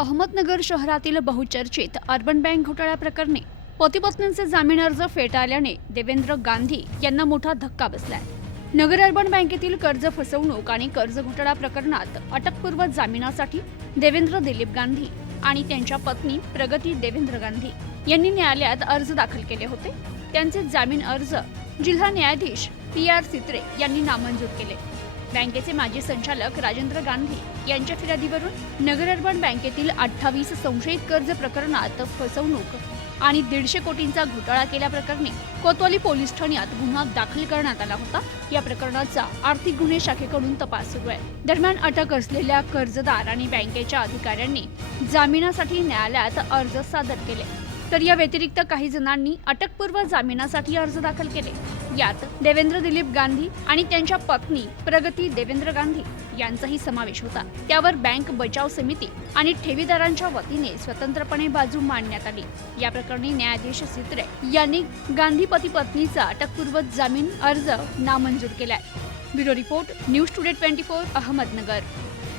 अहमदनगर शहरातील बहुचर्चित urban bank घोटाळ्याप्रकरणी पतीपत्नींचे जामीन अर्ज फेटाळल्याने देवेंद्र गांधी यांना मोठा धक्का बसलाय. नगर अर्बन बँकेतील कर्ज फसवणूक आणि कर्ज घोटाळा प्रकरणात अटकपूर्व जामिनासाठी देवेंद्र दिलीप गांधी आणि त्यांच्या पत्नी प्रगती देवेंद्र गांधी यांनी न्यायालयात अर्ज दाखल केले होते. त्यांचे जामीन अर्ज जिल्हा न्यायाधीश पी आर सित्रे यांनी नामंजूर केले. बँकेचे माजी संचालक राजेंद्र गांधी यांच्या फिर्यादीवरून नगर अर्बन बँकेतील अठ्ठावीस संशयित कर्ज प्रकरणात फसवणूक आणि दीडशे कोटींचा घोटाळा केल्याप्रकरणी कोतवाली पोलीस ठाण्यात गुन्हा दाखल करण्यात आला होता. या प्रकरणाचा आर्थिक गुन्हे शाखेकडून तपास सुरू आहे. दरम्यान अटक असलेल्या कर्जदार आणि बँकेच्या अधिकाऱ्यांनी जामिनासाठी न्यायालयात अर्ज सादर केले. तर या व्यतिरिक्त काही जणांनी अटकपूर्व जामिनासाठी अर्ज दाखल केले. यात देवेंद्र दिलीप गांधी आणि त्यांच्या पत्नी प्रगती देवेंद्र गांधी यांचाही समावेश होता. त्यावर बँक बचाव समिती आणि ठेवीदारांच्या वतीने स्वतंत्रपणे बाजू मांडण्यात आली. या प्रकरणी न्यायाधीश सित्रे यांनी गांधी पती पत्नीचा अटकपूर्व जामीन अर्ज नामंजूर केलाय. Bureau report news today twenty four Ahmednagar.